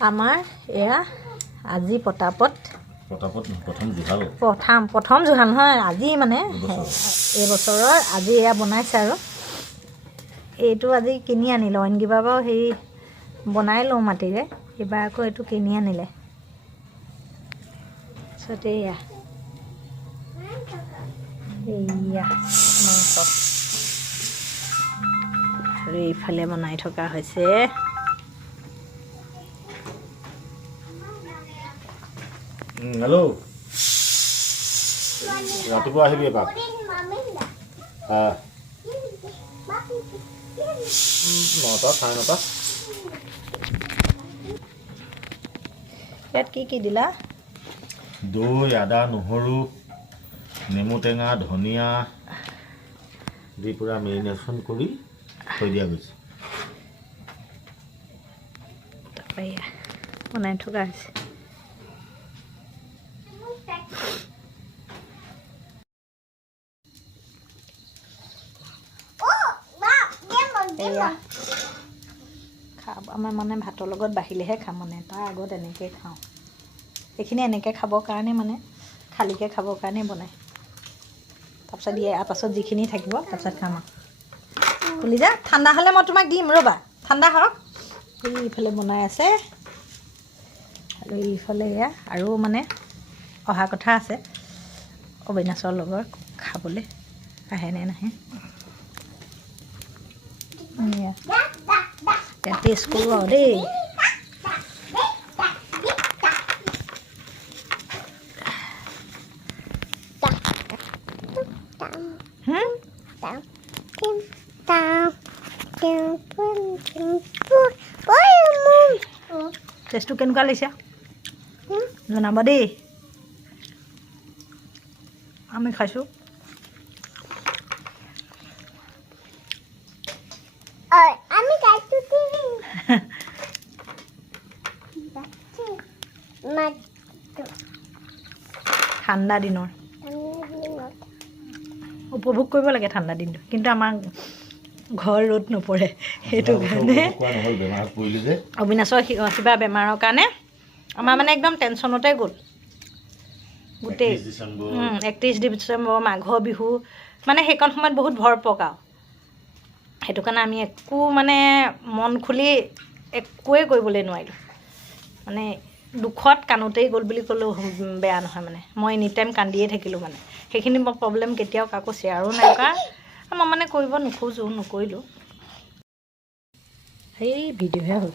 আমাৰ এয়া আজি পটাপট প্ৰথম জোহাল নহয় আজি মানে এই বছৰৰ আজি এয়া বনাইছে আৰু এইটো আজি কিনি আনিলে অইন কিবা বাৰু হেৰি বনাই লওঁ মাটিৰে এইবাৰ আকৌ এইটো কিনি আনিলে তাৰপিছতে এয়া মাংস আৰু এইফালে বনাই থকা হৈছে হেল্ল' ৰাতিপুৱা আহিবি এপাক নটা চাৰে নটা ইয়াত কি দিলা দৈ আদা নহৰু নেমু টেঙা ধনিয়া দি পূৰা মেৰিনেশ্যন কৰি থৈ দিয়া গৈছে তাৰপৰা এয়া বনাই থকা হৈছে খাব আমাৰ মানে ভাতৰ লগত বাঢ়িলেহে খাম মানে তাৰ আগত এনেকৈ খাওঁ এইখিনি এনেকৈ খাবৰ কাৰণে মানে খালীকৈ খাবৰ কাৰণে বনায় তাৰপিছত ইয়াৰ পাছত যিখিনি থাকিব তাৰপিছত খাম আৰু খুলি যা ঠাণ্ডা হ'লে মই তোমাক দিম ৰ'বা ঠাণ্ডা হওক এইফালে বনাই আছে আৰু এইফালে এয়া আৰু মানে অহা কথা আছে অবিনাশৰ লগত খাবলৈ আহেনে নাহে এতিয়া টেষ্ট কৰোঁ আৰু দেই টেষ্টটো কেনেকুৱা লাগিছে জনাব দেই আমি খাইছোঁ ঠাণ্ডা দিনৰ উপভোগ কৰিব লাগে ঠাণ্ডা দিনটো কিন্তু আমাৰ ঘৰ ৰ'দ নপৰে সেইটো কাৰণে অবিনাশৰ কিবা বেমাৰৰ কাৰণে আমাৰ মানে একদম টেনশ্যনতে গ'ল গোটেই 31 ডিচেম্বৰ মাঘৰ বিহু মানে সেইকণ সময়ত বহুত ভৰপক আৰু সেইটো কাৰণে আমি একো মানে মন খুলি একোৱে কৰিবলৈ নোৱাৰিলোঁ মানে দুখত কান্দোতেই গ'ল বুলি ক'লেও বেয়া নহয় মানে মই এনি টাইম কান্দিয়ে থাকিলোঁ মানে সেইখিনি মই প্ৰব্লেম কেতিয়াও কাকো শ্বেয়াৰো নাই কৰা মই মানে কৰিব নোখোজোঁ নকৰিলোঁ সেই ভিডিঅ'হে হ'ল